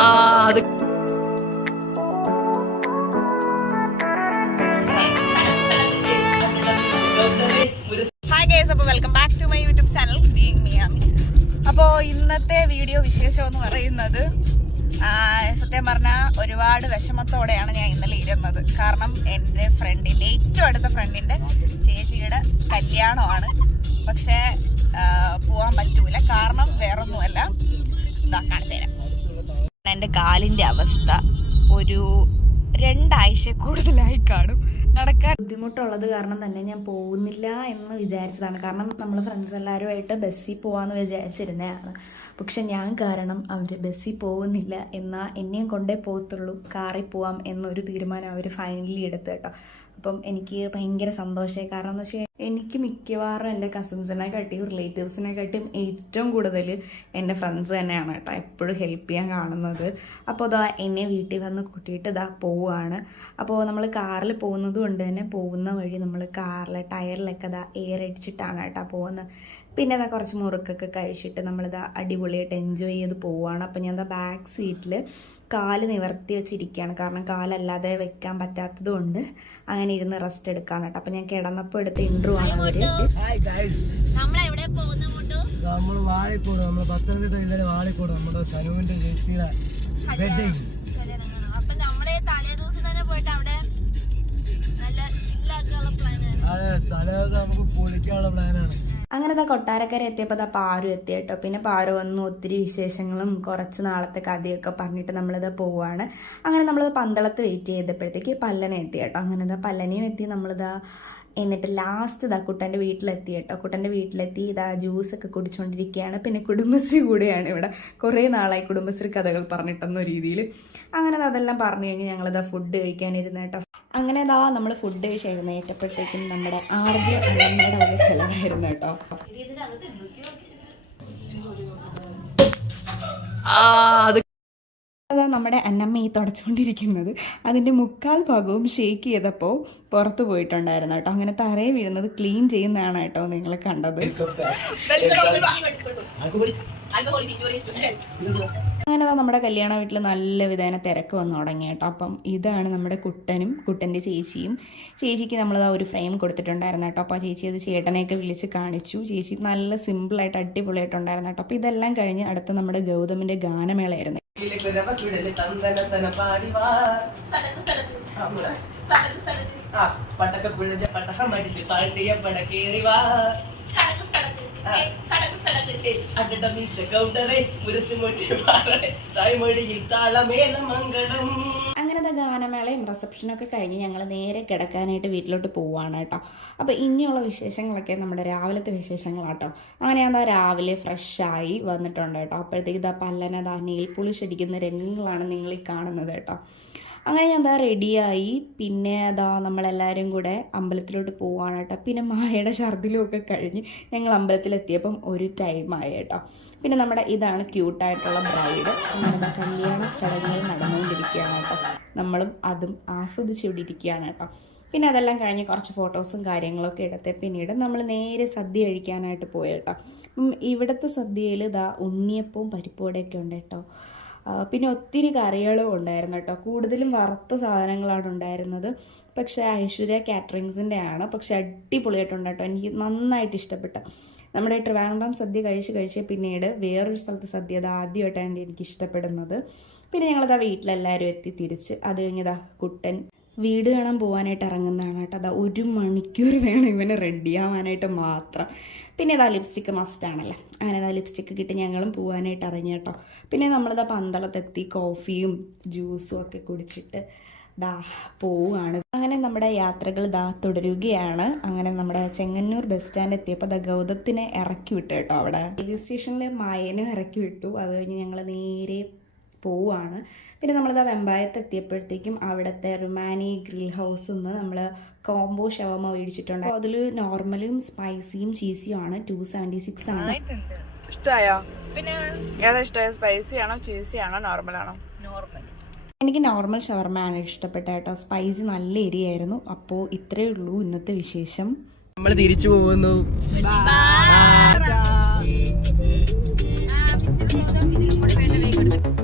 അത് ഹായ് അപ്പോൾ welcome back to my YouTube channel അപ്പോൾ ഇന്നത്തെ വീഡിയോ വിശേഷം എന്ന് പറയുന്നത് സത്യം പറഞ്ഞാൽ ഒരുപാട് വിഷമത്തോടെയാണ് ഞാൻ ഇന്നലെ ഇരുന്നത്. കാരണം എന്റെ ഫ്രണ്ടിന്റെ ഏറ്റവും അടുത്ത ഫ്രണ്ടിന്റെ ചേച്ചിയുടെ കല്യാണമാണ്. പക്ഷേ പോകാൻ പറ്റൂല. കാരണം വേറൊന്നുമല്ല. ഇതാ കാണിച്ചു തരാം. എന്റെ കാലിന്റെ അവസ്ഥ ഒരു രണ്ടാഴ്ച കൂടുതലായി കാണും. നടക്കാൻ ബുദ്ധിമുട്ടുള്ളത് കാരണം തന്നെ ഞാൻ പോകുന്നില്ല എന്ന് വിചാരിച്ചതാണ്. കാരണം നമ്മൾ ഫ്രണ്ട്സ് എല്ലാവരുമായിട്ട് ബസ്സിൽ പോകാമെന്ന് വിചാരിച്ചിരുന്നതാണ്. പക്ഷെ ഞാൻ കാരണം അവർ ബസ്സിൽ പോകുന്നില്ല എന്നാൽ എന്നെയും കൊണ്ടേ പോകത്തുള്ളൂ. കാറിൽ പോവാം എന്നൊരു തീരുമാനം അവർ ഫൈനലി എടുത്തു കേട്ടോ. അപ്പം എനിക്ക് ഭയങ്കര സന്തോഷമായി കാരണം എന്ന് വെച്ചാൽ എനിക്ക് മിക്കവാറും എന്റെ കസിൻസിനെ കാട്ടിയും റിലേറ്റീവ്സിനെ കാട്ടിയും ഏറ്റവും കൂടുതൽ എന്റെ ഫ്രണ്ട്സ് തന്നെയാണ് കേട്ടോ എപ്പോഴും ഹെൽപ്പ് ചെയ്യാൻ കാണുന്നത്. അപ്പോൾ അതാ എന്നെ വീട്ടിൽ വന്ന് കൂട്ടിയിട്ട് ഇതാ പോവുകയാണ് അപ്പോൾ നമ്മൾ കാറിൽ പോകുന്നത് കൊണ്ട് തന്നെ പോകുന്ന വഴി നമ്മൾ കാറിലെ ടയറിലൊക്കെ ഇതാ എയർ അടിച്ചിട്ടാണ് കേട്ടോ പോകുന്നത് പിന്നെ അതാ കുറച്ച് മുറുക്കൊക്കെ കഴിച്ചിട്ട് നമ്മളിതാ അടിപൊളിയായിട്ട് എൻജോയ് ചെയ്ത് പോവുകയാണ് അപ്പം ഞാൻ എന്താ ബാക്ക് സീറ്റിൽ കാൽ നിവർത്തി വെച്ചിരിക്കുകയാണ്. കാരണം കാലല്ലാതെ വെക്കാൻ പറ്റാത്തത് കൊണ്ട് അങ്ങനെ ഇരുന്ന് റെസ്റ്റ് എടുക്കാണ് കേട്ടോ. അപ്പം ഞാൻ കിടന്നപ്പോൾ എടുത്ത ഇൻട്രോ ആണ് മുട്ടു നമ്മൾ വാളിക്കോട് നമ്മൾ പത്തനംതിട്ട ജില്ലയിലെ വാളിക്കോട് നമ്മുടെ കനുവിന്റെ ചേച്ചിയുടെ വെഡിങ് തലേ അതെ തലേദിവസം നമുക്ക് പൊളിക്കാനുള്ള പ്ലാനാണ് അങ്ങനെ ദാ കൊട്ടാരക്കര എത്തിയപ്പോൾ ദാ പാരു എത്തി കേട്ടോ. പിന്നെ പാരു വന്ന് ഒത്തിരി വിശേഷങ്ങളും കുറച്ച് നാളത്തെ കഥയൊക്കെ പറഞ്ഞിട്ട് നമ്മളിത് പോവുകയാണ് അങ്ങനെ നമ്മളിത് പന്തളത്ത് വെയിറ്റ് ചെയ്തപ്പോഴത്തേക്ക് പല്ലനെ എത്തി കേട്ടോ. അങ്ങനെ ദാ പല്ലനയും എത്തി നമ്മളിതാ എന്നിട്ട് ലാസ്റ്റ് ഇതാ കുട്ടന്റെ വീട്ടിലെത്തി കേട്ടോ. കുട്ടന്റെ വീട്ടിലെത്തി ഇതാ ജ്യൂസൊക്കെ കുടിച്ചുകൊണ്ടിരിക്കുകയാണ് പിന്നെ കുടുംബശ്രീ കൂടെയാണ് ഇവിടെ. കുറേ നാളായി കുടുംബശ്രീ കഥകൾ പറഞ്ഞിട്ടെന്ന രീതിയിൽ അങ്ങനെ അതെല്ലാം പറഞ്ഞു കഴിഞ്ഞ് ഞങ്ങളിതാ ഫുഡ് കഴിക്കാനിരുന്ന കേട്ടോ. അങ്ങനെ ഇതാ നമ്മൾ ഫുഡ് കഴിച്ച് എഴുന്നേറ്റപ്പോഴത്തേക്കും നമ്മുടെ ആർജി അമ്മയുടെ ഒരു ചിലവായിരുന്നു കേട്ടോ. അതാ നമ്മുടെ അന്നമ്മ ഈ തുടച്ചുകൊണ്ടിരിക്കുന്നത്. അതിന്റെ മുക്കാൽ ഭാഗവും ഷേക്ക് ചെയ്തപ്പോൾ പുറത്ത് പോയിട്ടുണ്ടായിരുന്നു കേട്ടോ. അങ്ങനെ തറയെ വീഴുന്നത് ക്ലീൻ ചെയ്യുന്നതാണ് കേട്ടോ നിങ്ങൾ കണ്ടത്. അങ്ങനെ ദാ നമ്മുടെ കല്യാണ വീട്ടിൽ നല്ല വിധേന തിരക്ക് വന്നു തുടങ്ങി കേട്ടോ. അപ്പം ഇതാണ് നമ്മുടെ കുട്ടനും കുട്ടന്റെ ചേച്ചിയും. ചേച്ചിക്ക് നമ്മൾ ഒരു ഫ്രെയിം കൊടുത്തിട്ടുണ്ടായിരുന്നു കേട്ടോ. അപ്പോൾ ആ ചേച്ചി അത് ചേട്ടനെയൊക്കെ വിളിച്ച് കാണിച്ചു. ചേച്ചി നല്ല സിമ്പിളായിട്ട് അടിപൊളിയായിട്ടുണ്ടായിരുന്നു കേട്ടോ. അപ്പോൾ ഇതെല്ലാം കഴിഞ്ഞ് അടുത്ത നമ്മുടെ ഗൗതമിന്റെ ഗാനമേളയായിരുന്നു. പട്ടക്കപ്പുഴ പട്ടക്കം അടിച്ച് പാണ്ടിയ പടക്കേറി വാ അടട മീശ കൗണ്ടറെ മുരശുമൊട്ടി പാറടെ തായ്മൊഴിയിൽ താളമേള മംഗളം. അങ്ങനത്തെ ഗാനമേളയും റിസപ്ഷനൊക്കെ കഴിഞ്ഞ് ഞങ്ങൾ നേരെ കിടക്കാനായിട്ട് വീട്ടിലോട്ട് പോവാണ് കേട്ടോ. അപ്പോൾ ഇനിയുള്ള വിശേഷങ്ങളൊക്കെ നമ്മുടെ രാവിലത്തെ വിശേഷങ്ങളാട്ടോ. അങ്ങനെ എന്താ രാവിലെ ഫ്രഷായി വന്നിട്ടുണ്ട് കേട്ടോ. അപ്പോഴത്തേക്ക് ഇതാ പല്ലന ദാ നെയിൽ പോളിഷ് രംഗങ്ങളാണ് നിങ്ങൾ ഈ കാണുന്നത് കേട്ടോ. അങ്ങനെ ഞാൻ അതാ റെഡിയായി പിന്നെ അതാ നമ്മളെല്ലാവരും കൂടെ അമ്പലത്തിലോട്ട് പോവാണ് കേട്ടോ. പിന്നെ മായയുടെ ഛർദിലുമൊക്കെ കഴിഞ്ഞ് ഞങ്ങൾ അമ്പലത്തിലെത്തിയപ്പം ഒരു ടൈമായി കേട്ടോ. പിന്നെ നമ്മുടെ ഇതാണ് ക്യൂട്ടായിട്ടുള്ള ബ്രൈഡ് ദാ കല്യാണ ചടങ്ങുകൾ നടന്നുകൊണ്ടിരിക്കുകയാണ് കേട്ടോ. നമ്മളും അതും ആസ്വദിച്ചിവിടെ ഇരിക്കുകയാണ് കേട്ടോ. പിന്നെ അതെല്ലാം കഴിഞ്ഞ് കുറച്ച് ഫോട്ടോസും കാര്യങ്ങളൊക്കെ എടുത്ത് പിന്നീട് നമ്മൾ നേരെ സദ്യ കഴിക്കാനായിട്ട് പോയി കേട്ടോ. ഉം, ഇവിടുത്തെ സദ്യയിൽ ഇതാ ഉണ്ണിയപ്പവും പരിപ്പുവടയൊക്കെ ഉണ്ട് കേട്ടോ. പിന്നെ ഒത്തിരി കറികളും ഉണ്ടായിരുന്നു കേട്ടോ. കൂടുതലും വറുത്ത സാധനങ്ങളാണ് ഉണ്ടായിരുന്നത്. പക്ഷേ ഐശ്വര്യ കാറ്ററിങ്സിന്റെ ആണ് പക്ഷെ അടിപൊളിയായിട്ടുണ്ട് കേട്ടോ. എനിക്ക് നന്നായിട്ട് ഇഷ്ടപ്പെട്ട. നമ്മുടെ ട്രിവാൻഡ്രം സദ്യ കഴിച്ച് കഴിച്ച് പിന്നീട് വേറൊരു സ്ഥലത്ത് സദ്യ അത് ആദ്യമായിട്ടാണ് എനിക്ക് ഇഷ്ടപ്പെടുന്നത്. പിന്നെ ഞങ്ങളതാ വീട്ടിലെല്ലാവരും എത്തി തിരിച്ച്. അത് കഴിഞ്ഞതാ കുട്ടൻ വീട് കാണാൻ പോകാനായിട്ട് ഇറങ്ങുന്നതാണ് കേട്ടോ. അതാ ഒരു മണിക്കൂർ വേണം ഇവന് റെഡി ആവാനായിട്ട് മാത്രം. പിന്നെ ഇതാ ലിപ്സ്റ്റിക്ക് മസ്റ്റാണല്ലേ അങ്ങനെ ഇതാ ലിപ്സ്റ്റിക്ക് കിട്ടി ഞങ്ങളും പോകാനായിട്ട് ഇറങ്ങി കേട്ടോ. പിന്നെ നമ്മളിതാ പന്തളത്തെത്തി കോഫിയും ജ്യൂസും ഒക്കെ കുടിച്ചിട്ട് ദാ പോവുകയാണ് അങ്ങനെ നമ്മുടെ യാത്രകൾ ദാ തുടരുകയാണ്. അങ്ങനെ നമ്മുടെ ചെങ്ങന്നൂർ ബസ് സ്റ്റാൻഡ് എത്തിയപ്പോൾ ദാ ഗൗതത്തിനെ ഇറക്കി വിട്ടു കേട്ടോ അവിടെ. റെയിൽവേ സ്റ്റേഷനിൽ മായനും ഇറക്കി വിട്ടു. അത് കഴിഞ്ഞ് ഞങ്ങൾ നേരെ പോവുകയാണ് പിന്നെ നമ്മളിതാ വെമ്പായത്ത് എത്തിയപ്പോഴത്തേക്കും അവിടുത്തെ റുമാനി ഗ്രിൽ ഹൗസ് നിന്ന് നമ്മൾ കോംബോ ഷവർമ മേടിച്ചിട്ടുണ്ട്. അതിൽ നോർമലും സ്പൈസിയും ചീസിയും ആണ്. ടു സെവന്റി സിക്സ് ആണ് പിന്നെ നോർമൽ. എനിക്ക് നോർമൽ ഷവർമയാണ് ഇഷ്ടപ്പെട്ട കേട്ടോ. സ്പൈസി നല്ല എരിയായിരുന്നു. അപ്പോ ഇത്രയേ ഉള്ളൂ ഇന്നത്തെ വിശേഷം. നമ്മൾ തിരിച്ചു പോകുന്നു. Thank you.